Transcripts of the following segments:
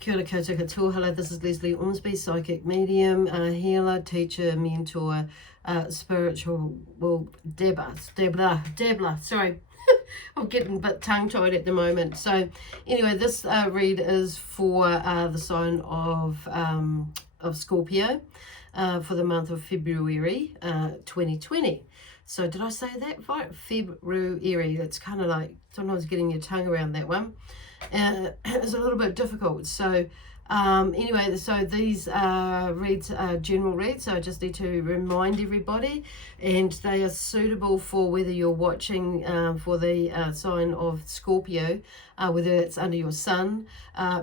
Kia ora koutou katoa. Hello, this is Lesley, Ormsby, psychic medium, healer, teacher, mentor, spiritual, well, dabbler, sorry. I'm getting a bit tongue-tied at the moment. So anyway, this read is for the sign of Scorpio for the month of February 2020. So did I say that right? February. That's kind of like sometimes getting your tongue around that one. It's a little bit difficult. So anyway, so these reads are general reads, so I just need to remind everybody, and they are suitable for whether you're watching for the sign of Scorpio, whether it's under your sun,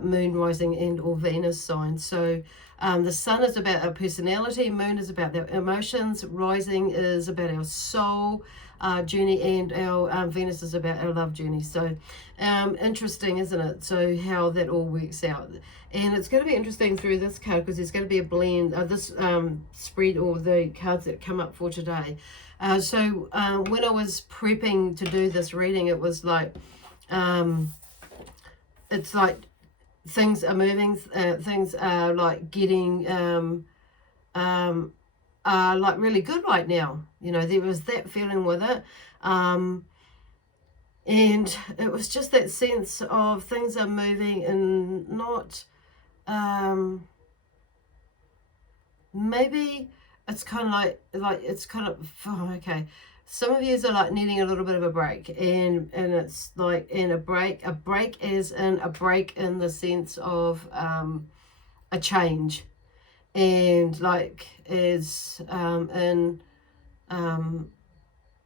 moon, rising, and or Venus sign. So the sun is about our personality, moon is about our emotions, rising is about our soul journey, and our Venus is about our love journey. So interesting, isn't it? So how that all works out. And it's going to be interesting through this card because there's going to be a blend of this spread, or the cards that come up for today. So when I was prepping to do this reading, it was like it's like things are moving, things are like getting like really good right now. You know, there was that feeling with it. And it was just that sense of things are moving and not, maybe it's kind of like it's kind of, oh, okay. Some of you are like needing a little bit of a break, and it's like in a break is in a break in the sense of a change, and like is in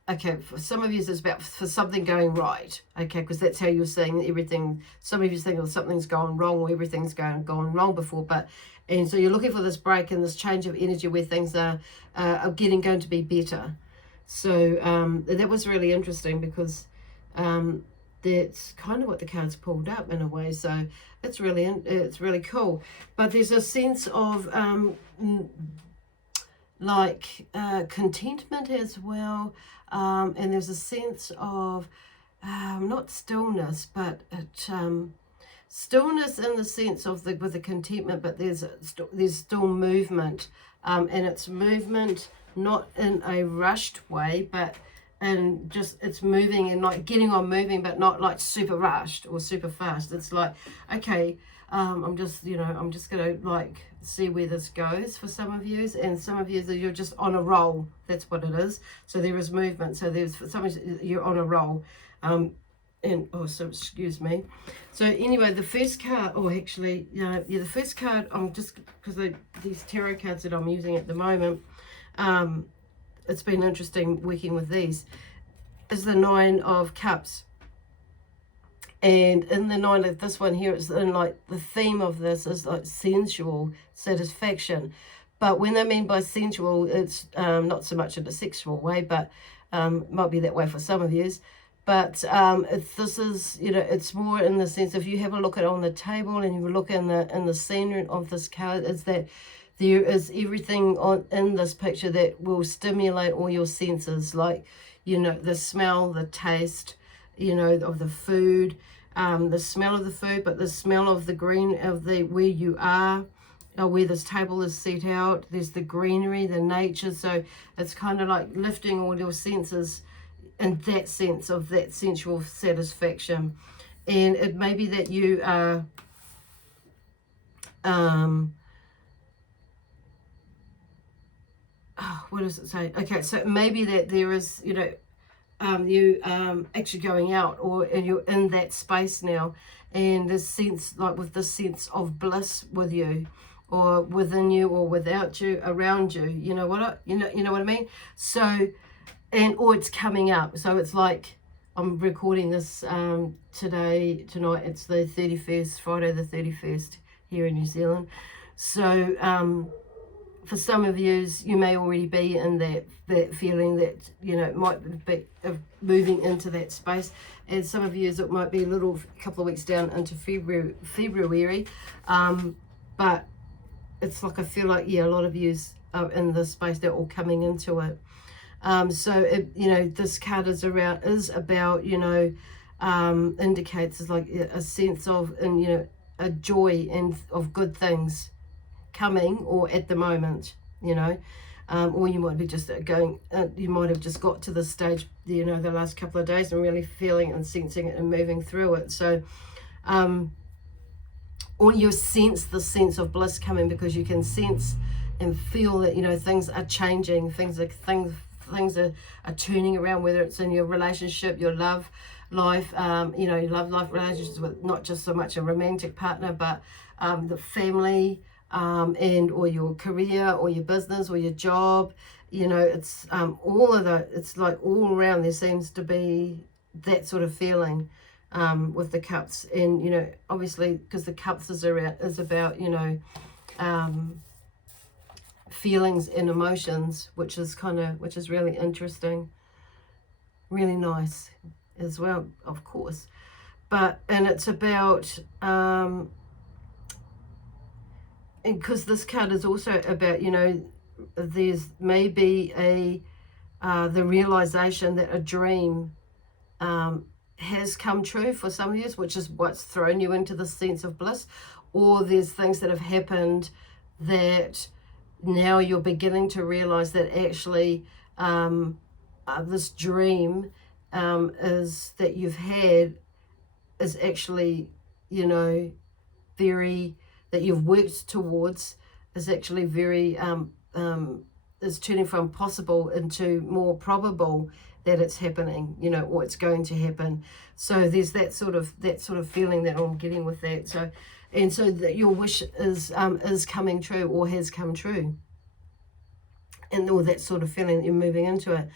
okay, for some of you it's about for something going right, okay, because that's how you're saying everything. Some of you think, well, something's gone wrong, or everything's gone wrong before, and so you're looking for this break and this change of energy where things are going to be better. So that was really interesting because that's kind of what the cards pulled up in a way. So it's really cool. But there's a sense of contentment as well, and there's a sense of not stillness, but stillness in the sense of with the contentment, but there's still movement, and it's movement not in a rushed way, but and just it's moving and like getting on moving, but not like super rushed or super fast. It's like, okay, I'm just gonna like see where this goes for some of you, and some of you you're just on a roll. That's what it is. So there is movement. So there's for some of you, you're on a roll. And so excuse me. So anyway, the first card, the first card, I'm just because these tarot cards that I'm using at the moment, it's been interesting working with these, is the Nine of Cups. And in the nine of this one here, it's in like the theme of this is like sensual satisfaction. But when they mean by sensual, it's not so much in a sexual way, but might be that way for some of you. But this is, it's more in the sense, if you have a look at it on the table and you look in the scenery of this card, is that there is everything in this picture that will stimulate all your senses, like, the smell, the taste, of the food, the smell of the food, but the smell of the green of where you are, where this table is set out. There's the greenery, the nature. So it's kind of like lifting all your senses in that sense of that sensual satisfaction. And it may be that you are what does it say? Okay, so maybe that there is, you actually going out, and you're in that space now, and this sense, like with this sense of bliss with you, or within you, or without you, around you. You know what I mean? So, or it's coming up. So it's like I'm recording this tonight. It's the 31st, Friday the 31st here in New Zealand. So for some of you may already be in that feeling that, it might be of moving into that space. And some of you, it might be a couple of weeks down into February. But it's like, I feel like, a lot of you are in this space. They're all coming into it. So, this card is about, indicates is like a sense of, and, a joy and of good things coming or at the moment, you know. Or you might be just going, you might have just got to this stage, you know, the last couple of days and really feeling and sensing it and moving through it. So, or you sense the sense of bliss coming because you can sense and feel that, you know, things are changing, things are turning around, whether it's in your relationship, your love life, you know, your love life relationships with not just so much a romantic partner, but the family, and or your career or your business or your job. You know, it's all of that. It's like all around there seems to be that sort of feeling with the cups. And, you know, obviously because the cups is about, you know, feelings and emotions, which is really interesting, really nice as well, of course. And it's about and because this card is also about, you know, there's maybe the realization that a dream has come true for some of you, which is what's thrown you into the sense of bliss, or there's things that have happened that now you're beginning to realize that actually this dream is that you've had is actually, you know, that you've worked towards is actually very is turning from possible into more probable that it's happening, you know, or it's going to happen. So there's that sort of feeling that I'm getting with that. So that your wish is coming true or has come true, and all that sort of feeling that you're moving into it.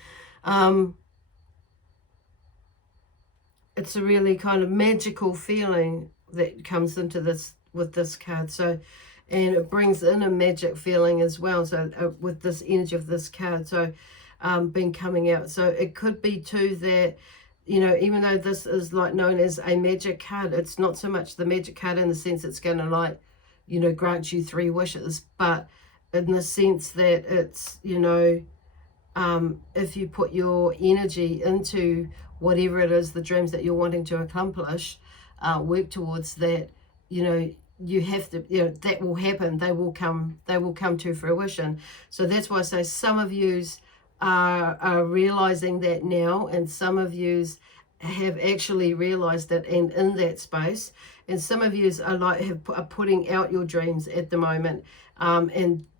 It's a really kind of magical feeling that comes into this with this card. So, and it brings in a magic feeling as well. So with this energy of this card, so been coming out. So it could be too that, you know, even though this is like known as a magic card, it's not so much the magic card in the sense it's going to, like, you know, grant you 3 wishes, but in the sense that it's, you know, if you put your energy into whatever it is, the dreams that you're wanting to accomplish, work towards that, you know, you have to, you know, that will happen. They will come to fruition. So that's why I say some of yous are realizing that now, and some of yous have actually realized it and in that space, and some of yous are putting out your dreams at the moment,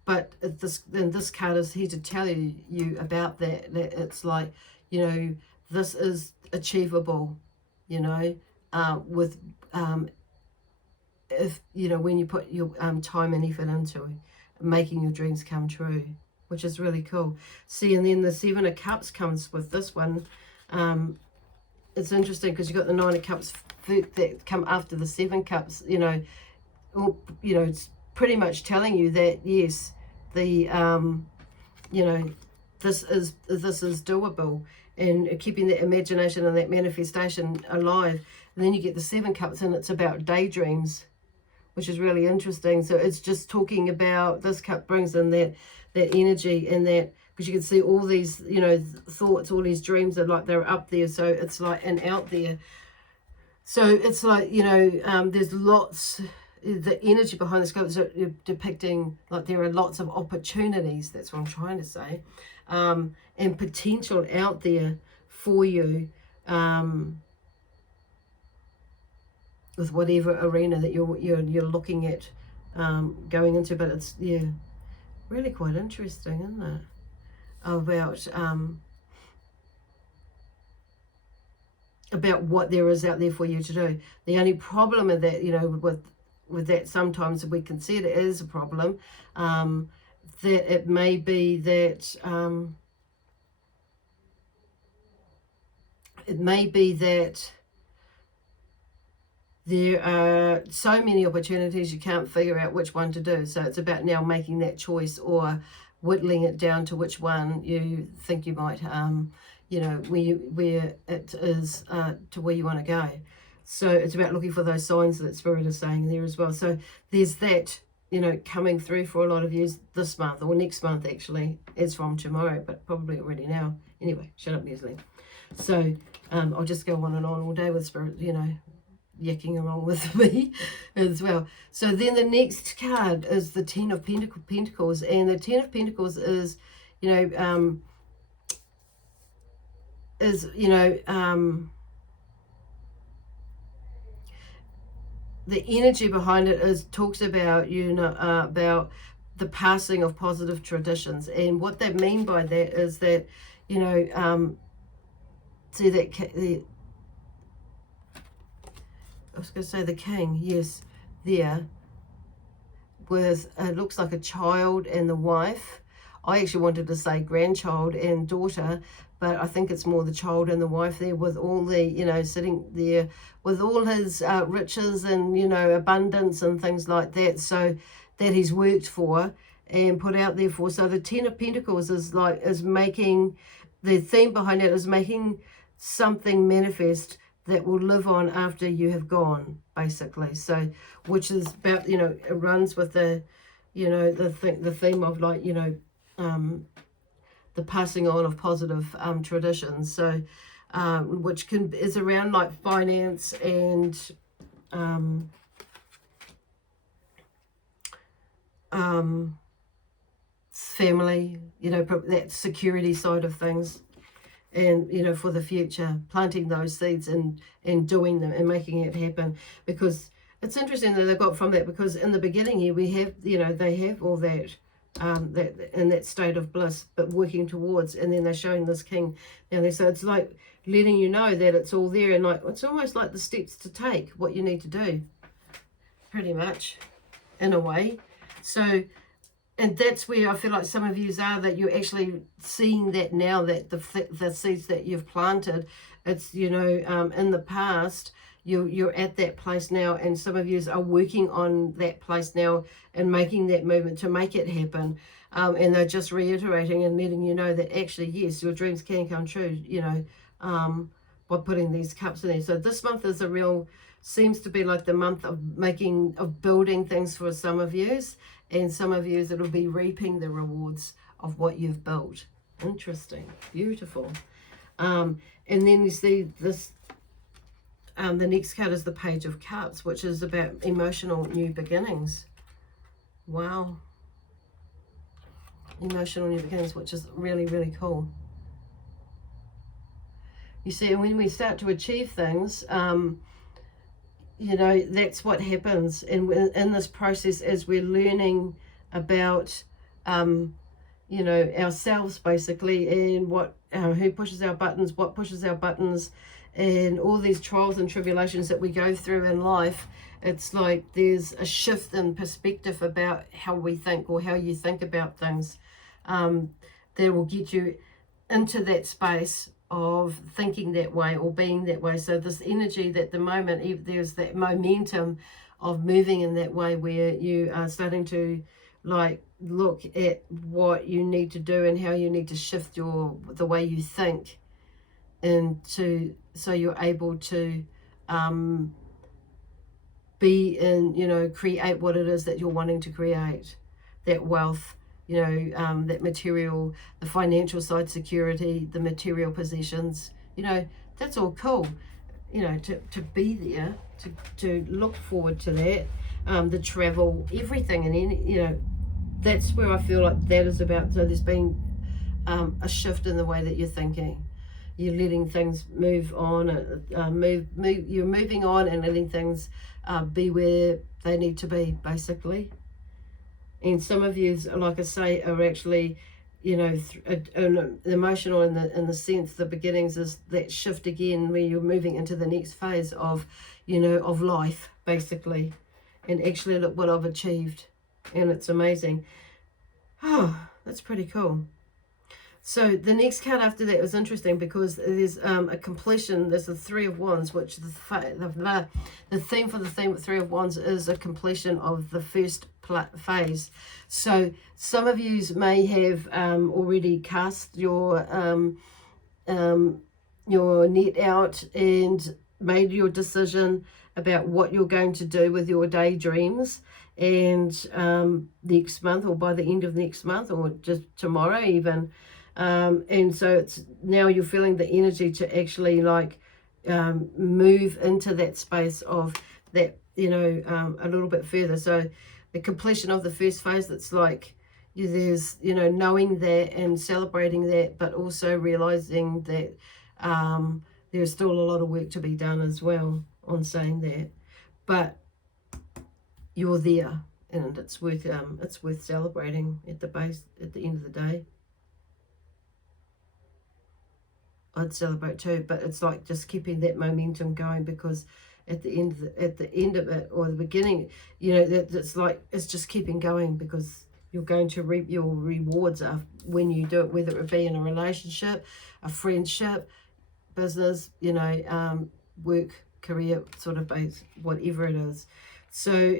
but this card is here to tell you about that it's like, you know, this is achievable, you know, with if, you know, when you put your time and effort into making your dreams come true, which is really cool. See, and then the 7 of Cups comes with this one. It's interesting because you've got the 9 of Cups that come after the 7 Cups, you know, it's pretty much telling you that, yes, the, you know, this is doable, and keeping that imagination and that manifestation alive. And then you get the 7 Cups, and it's about daydreams, which is really interesting. So it's just talking about, this cup brings in that energy, and that, because you can see all these, you know, thoughts, all these dreams are like they're up there. So it's like, and out there. So it's like, you know, there's lots, the energy behind this cup is depicting like there are lots of opportunities. That's what I'm trying to say, and potential out there for you. With whatever arena that you're looking at going into. But it's, yeah, really quite interesting, isn't it? About what there is out there for you to do. The only problem with that, you know, with that, sometimes we can see it as a problem, that it may be that there are so many opportunities you can't figure out which one to do. So it's about now making that choice, or whittling it down to which one you think you might, you know, where it is to where you want to go. So it's about looking for those signs that Spirit is saying there as well. So there's that, you know, coming through for a lot of you this month, or next month actually. It's from tomorrow, but probably already now. Anyway, shut up, Lesley. So I'll just go on and on all day with Spirit, you know, yakking along with me as well. So then the next card is the Ten of Pentacles, and the Ten of Pentacles is, you know, the energy behind it is talks about, about the passing of positive traditions. And what they mean by that is that, see that I was going to say the king, yes, there, with, it looks like a child and the wife. I actually wanted to say grandchild and daughter, but I think it's more the child and the wife there, with all the, sitting there with all his riches and, abundance and things like that. So that he's worked for and put out there for. So the Ten of Pentacles is making, the theme behind it is making something manifest that will live on after you have gone, basically. So, which is about, it runs with the, the theme of, like, the passing on of positive traditions. So, which is around, like, finance and family, that security side of things. And, for the future, planting those seeds and doing them and making it happen. Because it's interesting that they got from that, because in the beginning here we have, they have all that, that in that state of bliss, but working towards, and then they're showing this king down there. So it's like letting you know that it's all there, and like it's almost like the steps to take, what you need to do, pretty much, in a way. So, and that's where I feel like some of you are, that you're actually seeing that now, that the seeds that you've planted, it's, in the past, you're at that place now, and some of you are working on that place now and making that movement to make it happen. And they're just reiterating and letting you know that actually, yes, your dreams can come true, by putting these cups in there. So this month is seems to be like the month of building things for some of yous, and some of yous it'll be reaping the rewards of what you've built. Interesting, beautiful. And then you see this, the next card is the Page of Cups, which is about emotional new beginnings. Wow. Emotional new beginnings, which is really, really cool. You see, when we start to achieve things, that's what happens. And in this process, as we're learning about, ourselves, basically, and what, who pushes our buttons, what pushes our buttons, and all these trials and tribulations that we go through in life, it's like there's a shift in perspective about how we think, or how you think about things, that will get you into that space of thinking that way or being that way. So this energy, that the moment there's that momentum of moving in that way, where you are starting to, like, look at what you need to do and how you need to shift the way you think, so you're able to be in, create what it is that you're wanting to create, that wealth, that material, the financial side, security, the material possessions, that's all cool, to be there, to look forward to that, the travel, everything. And then, that's where I feel like that is about. So there's been a shift in the way that you're thinking. You're letting things move on, you're moving on and letting things be where they need to be, basically. And some of you, like I say, are actually, emotional in the sense, the beginnings is that shift again, where you're moving into the next phase of, of life, basically. And actually, look what I've achieved. And it's amazing. Oh, that's pretty cool. So the next card after that was interesting, because there's a completion. There's the Three of Wands, which the theme for the Three of Wands is a completion of the first phase. So some of you may have already cast your net out and made your decision about what you're going to do with your daydreams, and next month, or by the end of next month, or just tomorrow even. And so it's now you're feeling the energy to actually, like, move into that space of that, you know, a little bit further. So the completion of the first phase, it's like there's, you know, knowing that and celebrating that, but also realizing that there's still a lot of work to be done as well on saying that. But you're there, and it's worth celebrating at the base, at the end of the day. I'd celebrate too, but it's like just keeping that momentum going, because at the end of it, or the beginning, you know, that's like, it's just keeping going, because you're going to reap your rewards when you do it, whether it be in a relationship, a friendship, business, you know, work, career sort of base, whatever it is. So,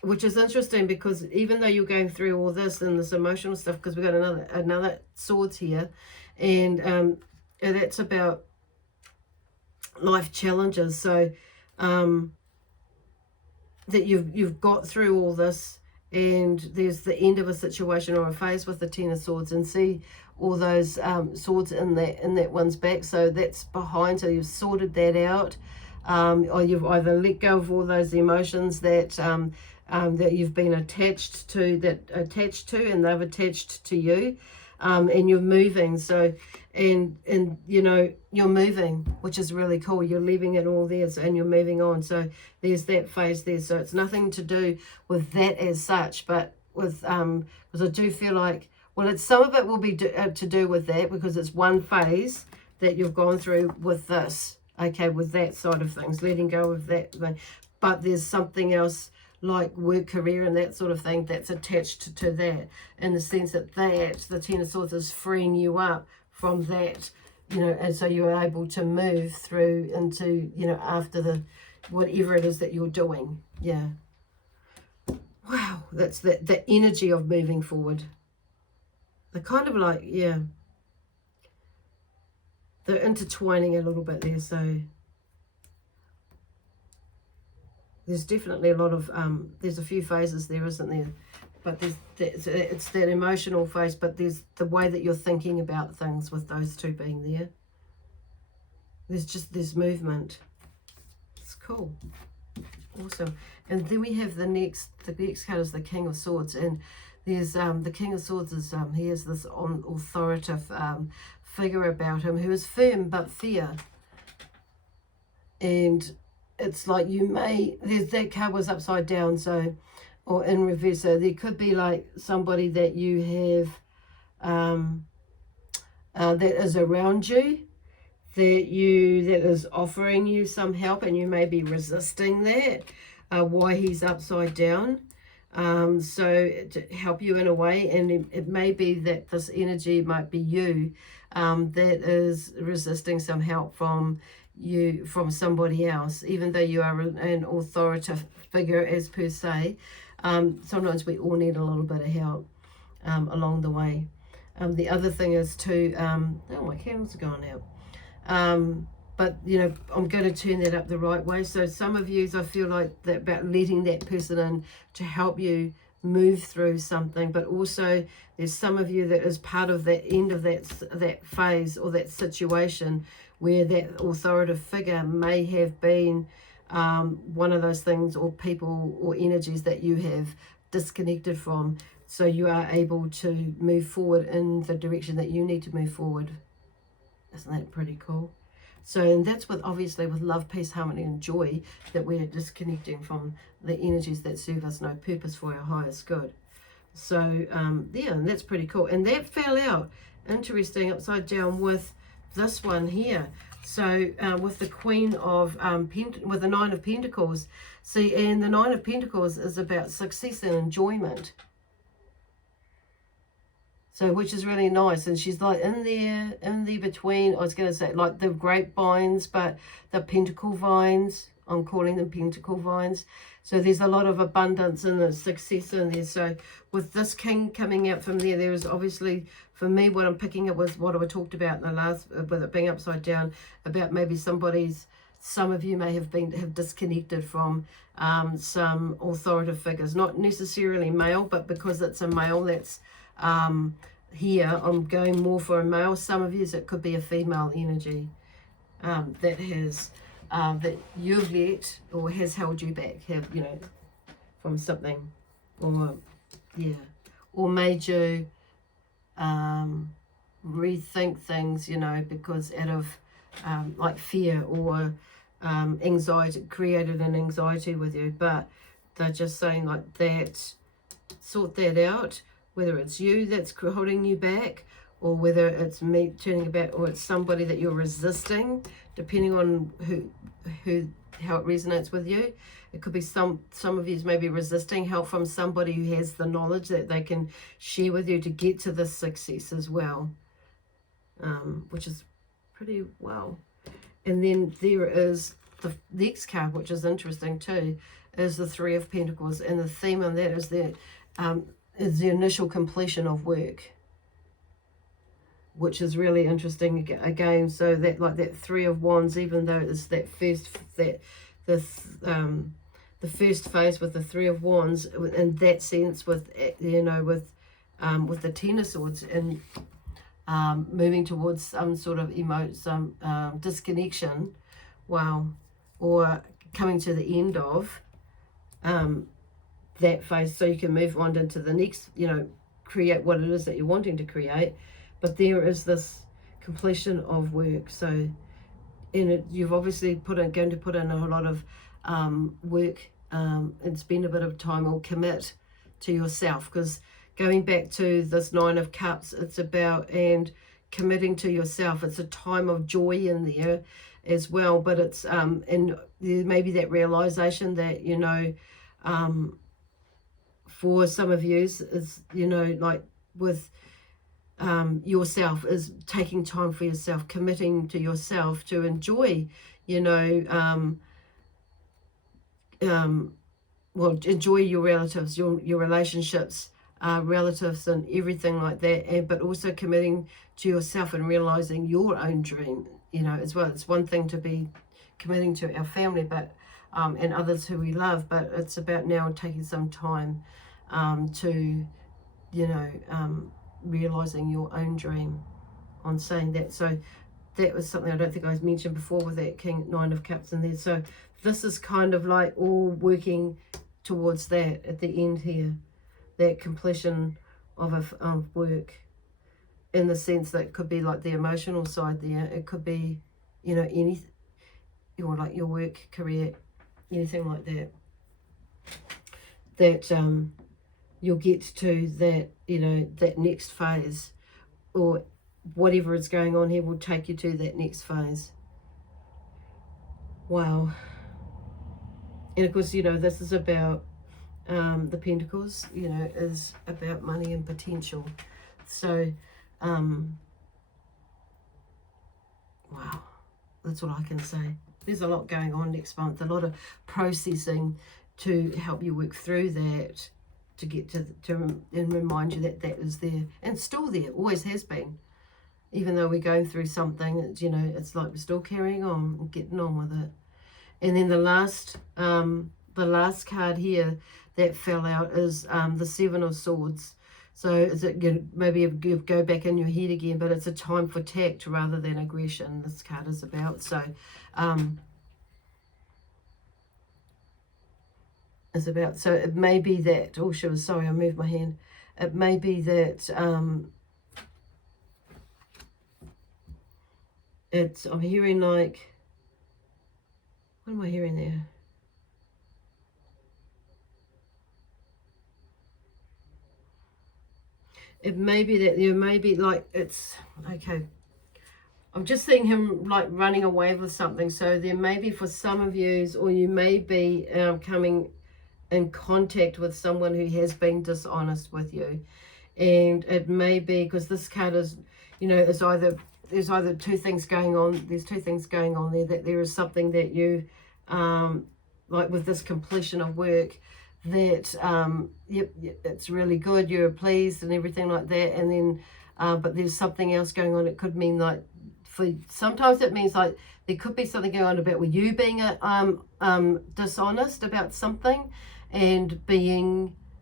which is interesting, because even though you're going through all this and this emotional stuff, because we've got another swords here, and that's about life challenges. So that you've got through all this, and there's the end of a situation or a phase with the Ten of Swords, and see all those swords in that one's back. So that's behind. So you've sorted that out, or you've either let go of all those emotions that that you've been attached to, and they've attached to you, and you're moving. So and you know, you're moving, which is really cool. You're leaving it all there, and you're moving on. So there's that phase there. So it's nothing to do with that as such, but with because I do feel like, well, it's some of it will be to do with that, because it's one phase that you've gone through with this, okay, with that side of things, letting go of that thing. But there's something else, like work, career, and that sort of thing, that's attached to that, in the sense that the Ten of Swords is freeing you up from that, you know, and so you're able to move through into, you know, after the whatever it is that you're doing. Yeah. Wow, that's the energy of moving forward. They're kind of like, yeah, they're intertwining a little bit there. So there's definitely a lot of there's a few phases there, isn't there? But it's that emotional phase, but there's the way that you're thinking about things, with those two being there. There's movement. It's cool. Awesome. And then we have the next card is the King of Swords, and there's the King of Swords is he has this authoritative figure about him, who is firm but fair. And it's like, that card was upside down, so, or in reverse, so there could be like somebody that you have that is around you, that is offering you some help, and you may be resisting that, why he's upside down, so to help you in a way. And it may be that this energy might be you, that is resisting some help from somebody else, even though you are an authoritative figure as per se. Sometimes we all need a little bit of help along the way. The other thing is to oh, my candles are going out. But you know, I'm going to turn that up the right way. So some of you, I feel like that about letting that person in to help you move through something, but also there's some of you that is part of that end of that phase or that situation, where that authoritative figure may have been one of those things or people or energies that you have disconnected from, so you are able to move forward in the direction that you need to move forward. Isn't that pretty cool? So, and that's obviously with love, peace, harmony, and joy, that we are disconnecting from the energies that serve us no purpose for our highest good. So, yeah, and that's pretty cool. And that fell out, interesting, upside down with this one here. So, with the Queen of, with the Nine of Pentacles. See, and the Nine of Pentacles is about success and enjoyment. So, which is really nice. And she's like in the between, I was going to say like the grapevines, but the pentacle vines, I'm calling them pentacle vines. So there's a lot of abundance and the success in there. So with this king coming out from there, there is obviously, for me, what I'm picking up was what I talked about in the last, with it being upside down, about maybe some of you may have disconnected from some authoritative figures, not necessarily male, but because it's a male that's here, I'm going more for a male. Some of you, it could be a female energy. that has that you've let or has held you back, from something, or or made you rethink things, because out of like fear or anxiety, created an anxiety with you. But they're just saying like that, sort that out, whether it's you that's holding you back, or whether it's me turning about, or it's somebody that you're resisting, depending on how it resonates with you. It could be some of you may be resisting help from somebody who has the knowledge that they can share with you to get to this success as well, which is pretty well. And then there is the next card, which is interesting too, is the Three of Pentacles, and the theme on that is the initial completion of work, which is really interesting again. So that, like that Three of Wands, even though it's that the first phase with the Three of Wands, in that sense, with the Ten of Swords, and moving towards some sort of disconnection, or coming to the end of that phase, so you can move on into the next, create what it is that you're wanting to create. But there is this completion of work. So you've obviously going to put in a lot of work and spend a bit of time, or commit to yourself, because going back to this Nine of Cups, it's about and committing to yourself. It's a time of joy in there as well, but it's and there may be that realization that for some of you is like with yourself, is taking time for yourself, committing to yourself to enjoy enjoy your relatives, your relationships, relatives and everything like that, but also committing to yourself and realizing your own dream, as well. It's one thing to be committing to our family, but and others who we love, but it's about now taking some time to realizing your own dream on saying that. So that was something I don't think I mentioned before with that Nine of Cups in there. So this is kind of like all working towards that at the end here, that completion of work, in the sense that it could be like the emotional side there. It could be, anything, or like your work, career, anything like that. That you'll get to that, that next phase, or whatever is going on here will take you to that next phase. Wow. And of course, this is about the Pentacles, is about money and potential. So, wow, that's what I can say. There's a lot going on next month, a lot of processing to help you work through that, to get to and remind you that that is there and still there, always has been. Even though we're going through something, it's like we're still carrying on and getting on with it. And then the last card here that fell out is the Seven of Swords. So is it maybe you go back in your head again, but it's a time for tact rather than aggression, this card is about. So so it may be that, oh sure, sorry, I moved my hand. It may be that I'm hearing like, what am I hearing there? It may be that there may be like, it's, okay, I'm just seeing him like running away with something. So there may be, for some of you, or you may be coming in contact with someone who has been dishonest with you. And it may be, because this card is, there's either two things going on. There's two things going on there, that there is something that you, like with this completion of work, that, yep, it's really good, you're pleased and everything like that. And then, but there's something else going on. It could mean like, sometimes it means like there could be something going on about with you being dishonest about something, and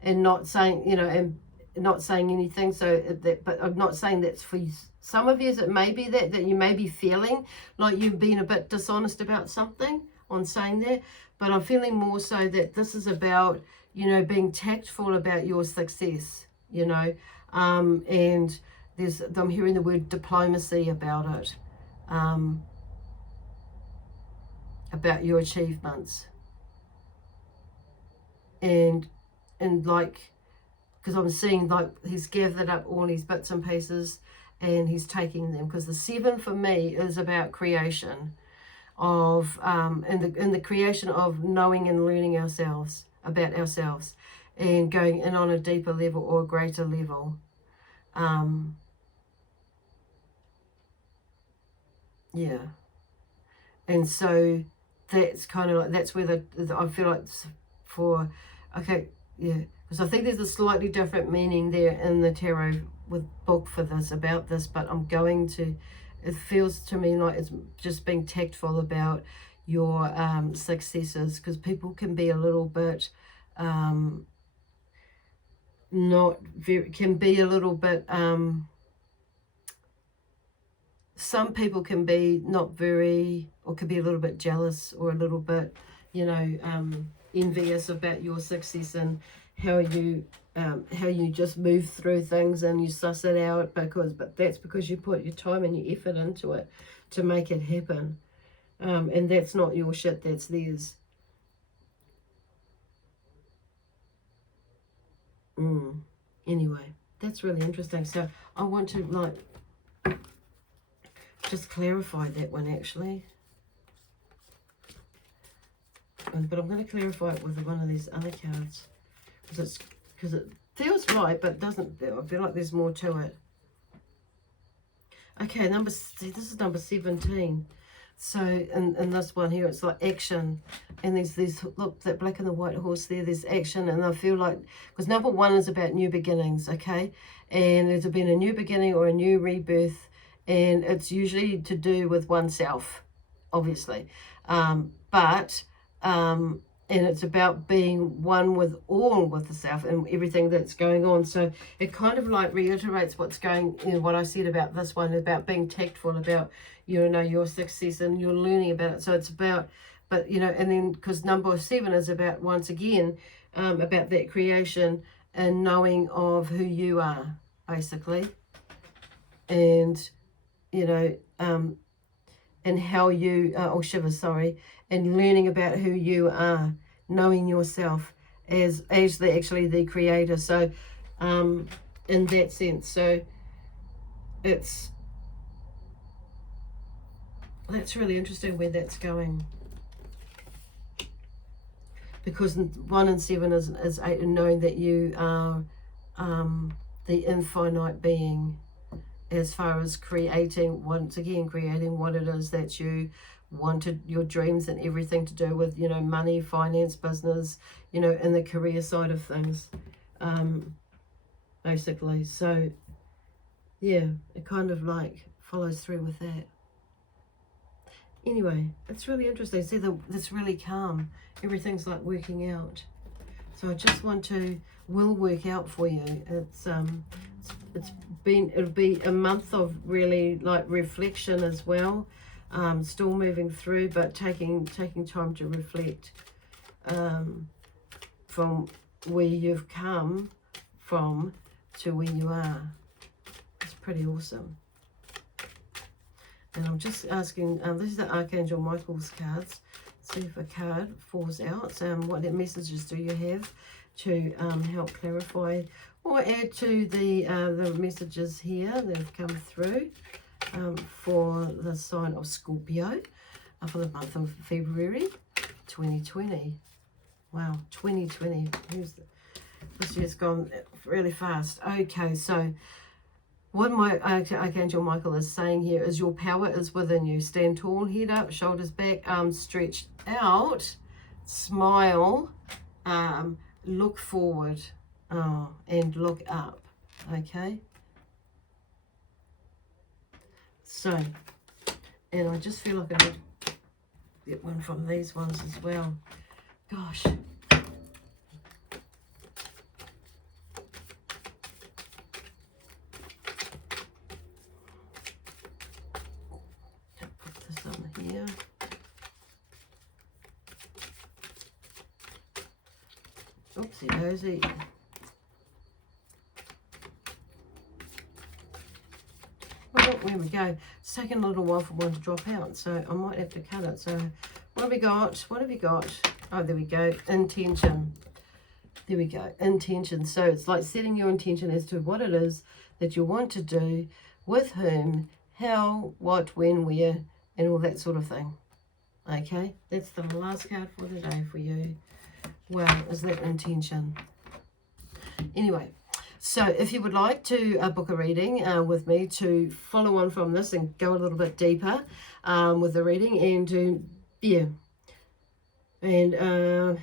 not saying, and not saying anything. So but I'm not saying that's for you. Some of you, it may be that you may be feeling like you've been a bit dishonest about something on saying that, but I'm feeling more so that this is about, you know, being tactful about your success, you know, and I'm hearing the word diplomacy about it, about your achievements, and like, because I'm seeing like he's gathered up all these bits and pieces and he's taking them, because the 7 for me is about creation of in the creation of knowing and learning ourselves, about ourselves, and going in on a deeper level or a greater level. Yeah, and so that's kind of like, that's where I feel like for, okay, yeah, because I think there's a slightly different meaning there in the tarot with book for this, about this, but I'm going to, it feels to me like it's just being tactful about your successes, because people can be a little bit not very, can be a little bit some people can be not very, or can be a little bit jealous, or a little bit, you know, envious about your success and how you just move through things and you suss it out, but that's because you put your time and your effort into it to make it happen, and that's not your shit, that's theirs. Anyway, that's really interesting. So I want to like just clarify that one actually, but I'm going to clarify it with one of these other cards, because it feels right, but it doesn't. I feel like there's more to it. Okay, this is number 17. So in this one here, it's like action, and there's look, that black and the white horse there, there's action, and I feel like, because number 1 is about new beginnings, okay, and there's been a new beginning or a new rebirth, and it's usually to do with oneself, obviously, and it's about being one with all, with the self and everything that's going on. So it kind of like reiterates what's going, you know, what I said about this one, about being tactful about, you know, your success, and you're learning about it. So it's about, but, you know, and then because number 7 is about, once again, about that creation and knowing of who you are, basically, and, you know, and how you, and learning about who you are, knowing yourself as actually the creator. So in that sense, so that's really interesting where that's going, because 1 and 7 is 8, and knowing that you are the infinite being, as far as creating, once again, creating what it is that you wanted, your dreams and everything to do with, you know, money, finance, business, you know, and the career side of things, basically. So yeah, it kind of like follows through with that. Anyway, it's really interesting. See, it's really calm. Everything's like working out. So I just want to, will work out for you. It'll be a month of really like reflection as well. Still moving through, but taking time to reflect from where you've come from to where you are. It's pretty awesome. And I'm just asking, this is the Archangel Michael's cards. See if a card falls out. So what messages do you have to help clarify or add to the messages here that have come through for the sign of Scorpio for the month of February 2020. Wow, 2020. This year's gone really fast. Okay, so what my Archangel Michael is saying here is your power is within you. Stand tall, head up, shoulders back, arms stretched out, smile, look forward, and look up. Okay? So, and I just feel like I need to get one from these ones as well. Gosh. Oopsie daisy. Well, there we go. It's taken a little while for one to drop out, so I might have to cut it. So what have we got? What have we got? Oh, there we go. Intention. There we go. Intention. So it's like setting your intention as to what it is that you want to do, with whom, how, what, when, where, and all that sort of thing. Okay, that's the last card for the day for you. Wow, is that intention? Anyway, so if you would like to book a reading with me to follow on from this and go a little bit deeper with the reading and to, yeah, and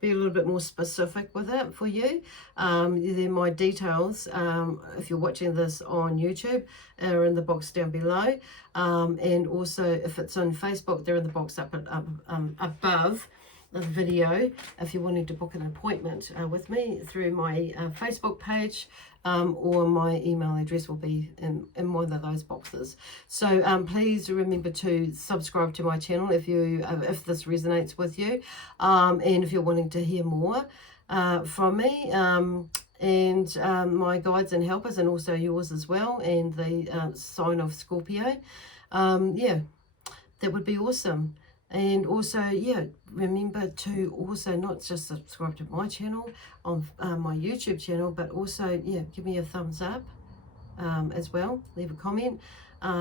be a little bit more specific with it for you. Then my details, if you're watching this on YouTube, are in the box down below. And also if it's on Facebook, they're in the box up above the video. If you're wanting to book an appointment with me through my Facebook page, or my email address will be in one of those boxes. So please remember to subscribe to my channel if this resonates with you, and if you're wanting to hear more from me, and my guides and helpers, and also yours as well, and the sign of Scorpio. Yeah, that would be awesome. And also, yeah, remember to also not just subscribe to my channel on my YouTube channel, but also, yeah, give me a thumbs up as well. Leave a comment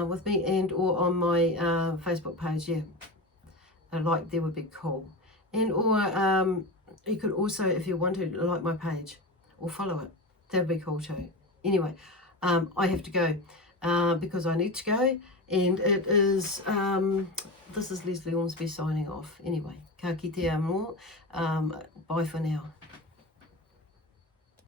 with me, and or on my Facebook page. Yeah, a like there would be cool. And or you could also, if you want to, like my page or follow it. That would be cool too. Anyway, I have to go because I need to go, and it is... this is Lesley Ormsby signing off. Anyway, ka kite amor. Bye for now.